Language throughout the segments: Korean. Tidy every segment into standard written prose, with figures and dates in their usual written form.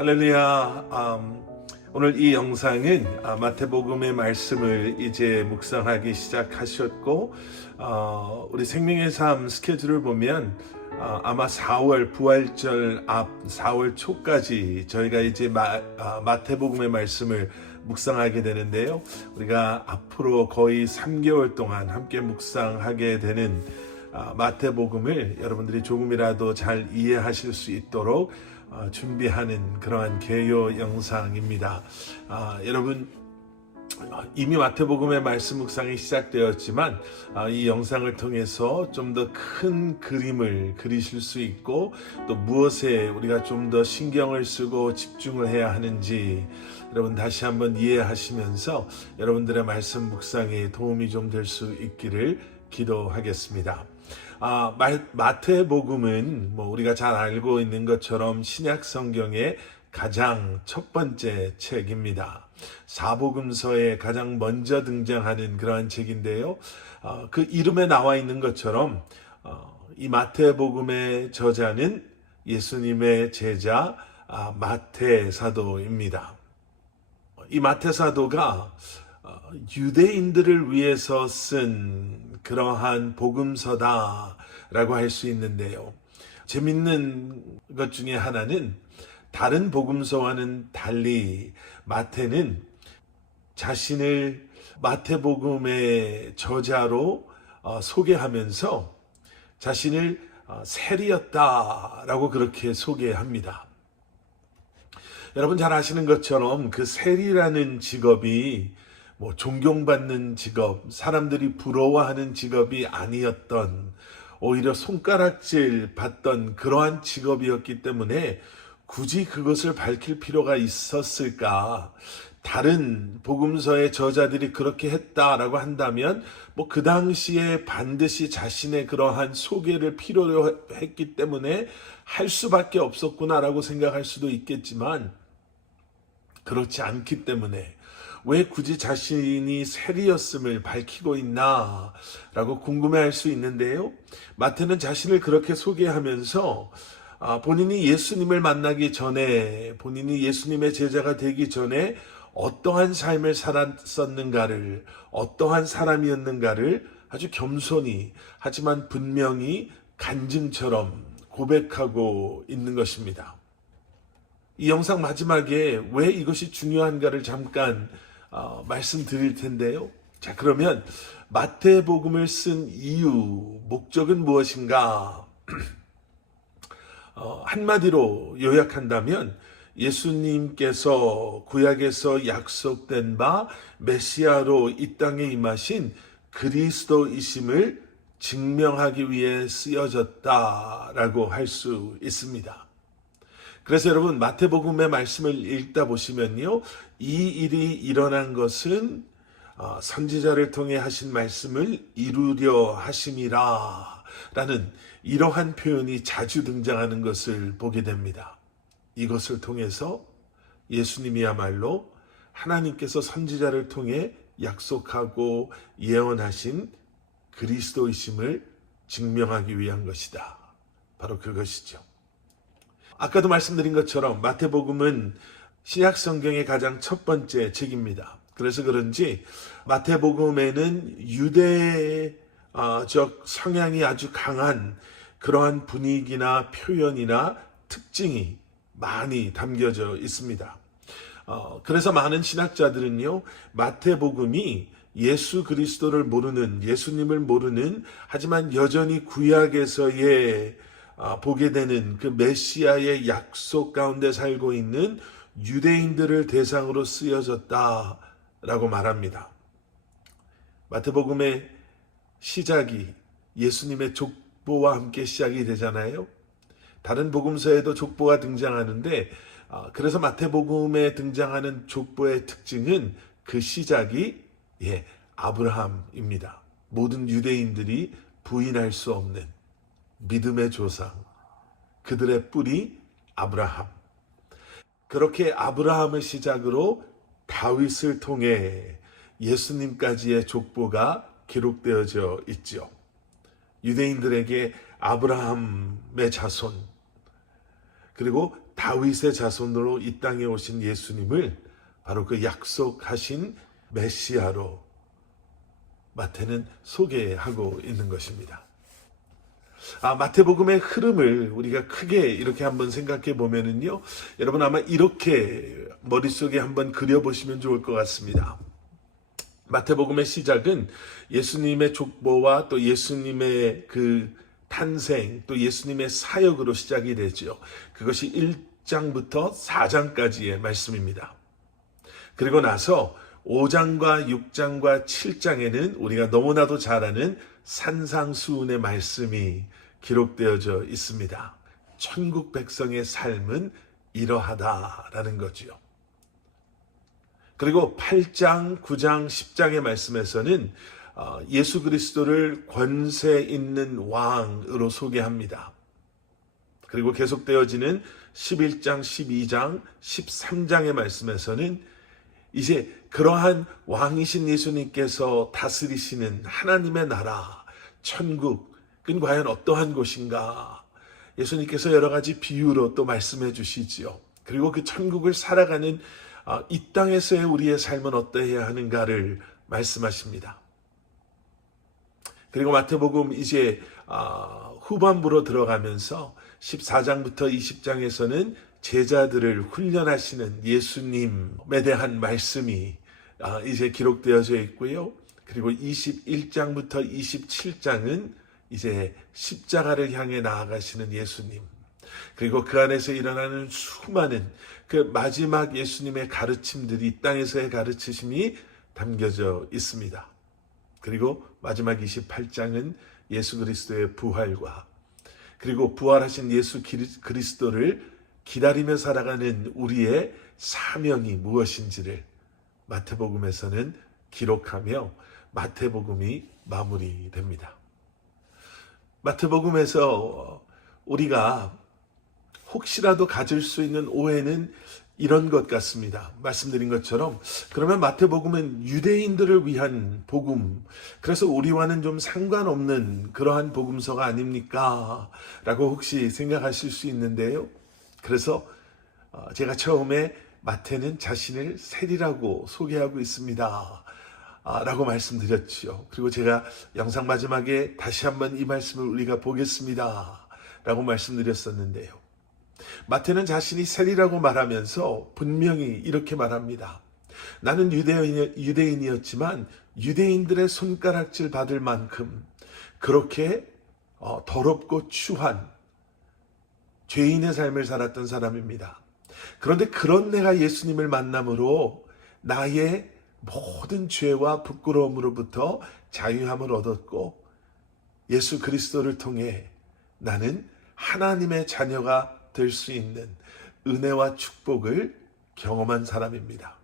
할렐루야. 오늘 이 영상은 마태복음의 말씀을 이제 묵상하기 시작하셨고, 우리 생명의 삶 스케줄을 보면 아마 4월 부활절 앞 4월 초까지 저희가 이제 마태복음의 말씀을 묵상하게 되는데요. 우리가 앞으로 거의 3개월 동안 함께 묵상하게 되는 마태복음을 여러분들이 조금이라도 잘 이해하실 수 있도록 준비하는 그러한 개요 영상입니다. 여러분, 이미 마태복음의 말씀 묵상이 시작되었지만 이 영상을 통해서 좀 더 큰 그림을 그리실 수 있고, 또 무엇에 우리가 좀 더 신경을 쓰고 집중을 해야 하는지 여러분 다시 한번 이해하시면서 여러분들의 말씀 묵상에 도움이 좀 될 수 있기를 기도하겠습니다. 마태복음은 우리가 잘 알고 있는 것처럼 신약 성경의 가장 첫 번째 책입니다. 사복음서에 가장 먼저 등장하는 그러한 책인데요. 그 이름에 나와 있는 것처럼 이 마태복음의 저자는 예수님의 제자 마태 사도입니다. 이 마태 사도가 유대인들을 위해서 쓴 그러한 복음서다라고 할 수 있는데요. 재밌는 것 중에 하나는 다른 복음서와는 달리 마태는 자신을 마태복음의 저자로 소개하면서 자신을 세리였다라고 그렇게 소개합니다. 여러분 잘 아시는 것처럼 그 세리라는 직업이 존경받는 직업, 사람들이 부러워하는 직업이 아니었던, 오히려 손가락질 받던 그러한 직업이었기 때문에 굳이 그것을 밝힐 필요가 있었을까? 다른 복음서의 저자들이 그렇게 했다라고 한다면 그 당시에 반드시 자신의 그러한 소개를 필요로 했기 때문에 할 수밖에 없었구나라고 생각할 수도 있겠지만, 그렇지 않기 때문에 왜 굳이 자신이 세리였음을 밝히고 있나 라고 궁금해할 수 있는데요. 마태는 자신을 그렇게 소개하면서 본인이 예수님을 만나기 전에, 본인이 예수님의 제자가 되기 전에 어떠한 삶을 살았었는가를, 어떠한 사람이었는가를 아주 겸손히 하지만 분명히 간증처럼 고백하고 있는 것입니다. 이 영상 마지막에 왜 이것이 중요한가를 잠깐 말씀드릴 텐데요. 자, 그러면 마태복음을 쓴 이유, 목적은 무엇인가? 한마디로 요약한다면 예수님께서 구약에서 약속된 바 메시아로 이 땅에 임하신 그리스도이심을 증명하기 위해 쓰여졌다라고 할 수 있습니다. 그래서 여러분 마태복음의 말씀을 읽다 보시면요, 이 일이 일어난 것은 선지자를 통해 하신 말씀을 이루려 하심이라 라는 이러한 표현이 자주 등장하는 것을 보게 됩니다. 이것을 통해서 예수님이야말로 하나님께서 선지자를 통해 약속하고 예언하신 그리스도이심을 증명하기 위한 것이다. 바로 그것이죠. 아까도 말씀드린 것처럼 마태복음은 신약 성경의 가장 첫 번째 책입니다. 그래서 그런지 마태복음에는 유대적 성향이 아주 강한 그러한 분위기나 표현이나 특징이 많이 담겨져 있습니다. 그래서 많은 신학자들은요, 마태복음이 예수 그리스도를 모르는, 예수님을 모르는, 하지만 여전히 구약에서의 보게 되는 그 메시아의 약속 가운데 살고 있는 유대인들을 대상으로 쓰여졌다라고 말합니다. 마태복음의 시작이 예수님의 족보와 함께 시작이 되잖아요. 다른 복음서에도 족보가 등장하는데, 그래서 마태복음에 등장하는 족보의 특징은 그 시작이 아브라함입니다. 모든 유대인들이 부인할 수 없는 믿음의 조상, 그들의 뿌리 아브라함. 그렇게 아브라함을 시작으로 다윗을 통해 예수님까지의 족보가 기록되어져 있죠. 유대인들에게 아브라함의 자손, 그리고 다윗의 자손으로 이 땅에 오신 예수님을 바로 그 약속하신 메시아로 마태는 소개하고 있는 것입니다. 마태복음의 흐름을 우리가 크게 이렇게 한번 생각해 보면은요, 여러분 아마 이렇게 머릿속에 한번 그려보시면 좋을 것 같습니다. 마태복음의 시작은 예수님의 족보와 또 예수님의 그 탄생, 또 예수님의 사역으로 시작이 되죠. 그것이 1장부터 4장까지의 말씀입니다. 그리고 나서 5장과 6장과 7장에는 우리가 너무나도 잘 아는 산상수훈의 말씀이 기록되어져 있습니다. 천국 백성의 삶은 이러하다라는 거지요. 그리고 8장, 9장, 10장의 말씀에서는 예수 그리스도를 권세 있는 왕으로 소개합니다. 그리고 계속되어지는 11장, 12장, 13장의 말씀에서는 이제 그러한 왕이신 예수님께서 다스리시는 하나님의 나라, 천국은 과연 어떠한 곳인가? 예수님께서 여러 가지 비유로 또 말씀해 주시지요. 그리고 그 천국을 살아가는 이 땅에서의 우리의 삶은 어떠해야 하는가를 말씀하십니다. 그리고 마태복음 이제 후반부로 들어가면서 14장부터 20장에서는 제자들을 훈련하시는 예수님에 대한 말씀이 이제 기록되어져 있고요. 그리고 21장부터 27장은 이제 십자가를 향해 나아가시는 예수님, 그리고 그 안에서 일어나는 수많은 그 마지막 예수님의 가르침들이 이 땅에서의 가르치심이 담겨져 있습니다. 그리고 마지막 28장은 예수 그리스도의 부활과 그리고 부활하신 예수 그리스도를 기다리며 살아가는 우리의 사명이 무엇인지를 마태복음에서는 기록하며 마태복음이 마무리됩니다. 마태복음에서 우리가 혹시라도 가질 수 있는 오해는 이런 것 같습니다. 말씀드린 것처럼 그러면 마태복음은 유대인들을 위한 복음, 그래서 우리와는 좀 상관없는 그러한 복음서가 아닙니까? 라고 혹시 생각하실 수 있는데요. 그래서 제가 처음에 마태는 자신을 세리라고 소개하고 있습니다 라고 말씀드렸죠. 그리고 제가 영상 마지막에 다시 한번 이 말씀을 우리가 보겠습니다 라고 말씀드렸었는데요. 마태는 자신이 세리라고 말하면서 분명히 이렇게 말합니다. 나는 유대인이었지만 유대인들의 손가락질 받을 만큼 그렇게 더럽고 추한 죄인의 삶을 살았던 사람입니다. 그런데 그런 내가 예수님을 만남으로 나의 모든 죄와 부끄러움으로부터 자유함을 얻었고 예수 그리스도를 통해 나는 하나님의 자녀가 될 수 있는 은혜와 축복을 경험한 사람입니다.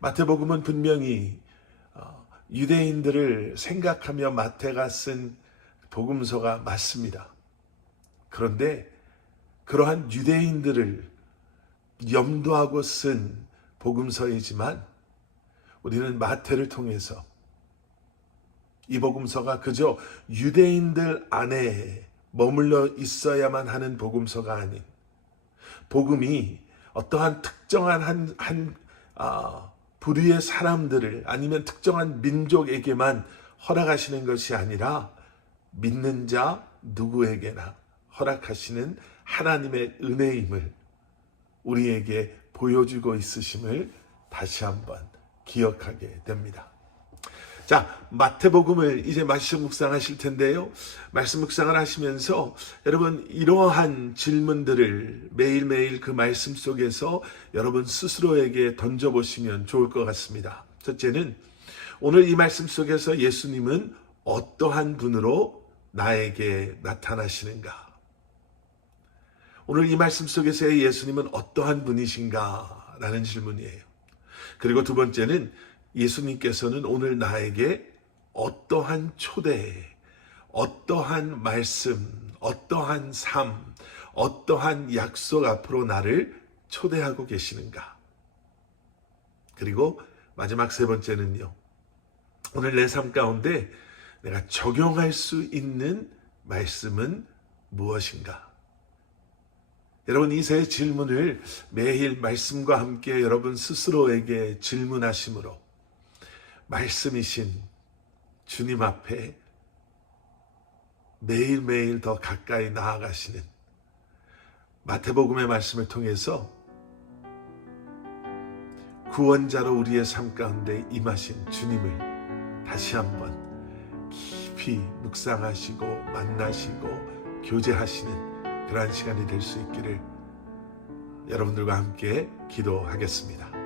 마태복음은 분명히 유대인들을 생각하며 마태가 쓴 복음서가 맞습니다. 그런데 그러한 유대인들을 염두하고 쓴 복음서이지만 우리는 마태를 통해서 이 복음서가 그저 유대인들 안에 머물러 있어야만 하는 복음서가 아닌, 복음이 어떠한 특정한 한 부류의 사람들을 아니면 특정한 민족에게만 허락하시는 것이 아니라 믿는 자 누구에게나 허락하시는 하나님의 은혜임을 우리에게 보여주고 있으심을 다시 한번 기억하게 됩니다. 자, 마태복음을 이제 말씀 묵상하실 텐데요. 말씀 묵상을 하시면서 여러분 이러한 질문들을 매일매일 그 말씀 속에서 여러분 스스로에게 던져보시면 좋을 것 같습니다. 첫째는 오늘 이 말씀 속에서 예수님은 어떠한 분으로 나에게 나타나시는가? 오늘 이 말씀 속에서의 예수님은 어떠한 분이신가? 라는 질문이에요. 그리고 두 번째는 예수님께서는 오늘 나에게 어떠한 초대, 어떠한 말씀, 어떠한 삶, 어떠한 약속 앞으로 나를 초대하고 계시는가? 그리고 마지막 세 번째는요. 오늘 내 삶 가운데 내가 적용할 수 있는 말씀은 무엇인가? 여러분 이 세 질문을 매일 말씀과 함께 여러분 스스로에게 질문하심으로 말씀이신 주님 앞에 매일매일 더 가까이 나아가시는 마태복음의 말씀을 통해서 구원자로 우리의 삶 가운데 임하신 주님을 다시 한번 깊이 묵상하시고 만나시고 교제하시는 그러한 시간이 될 수 있기를 여러분들과 함께 기도하겠습니다.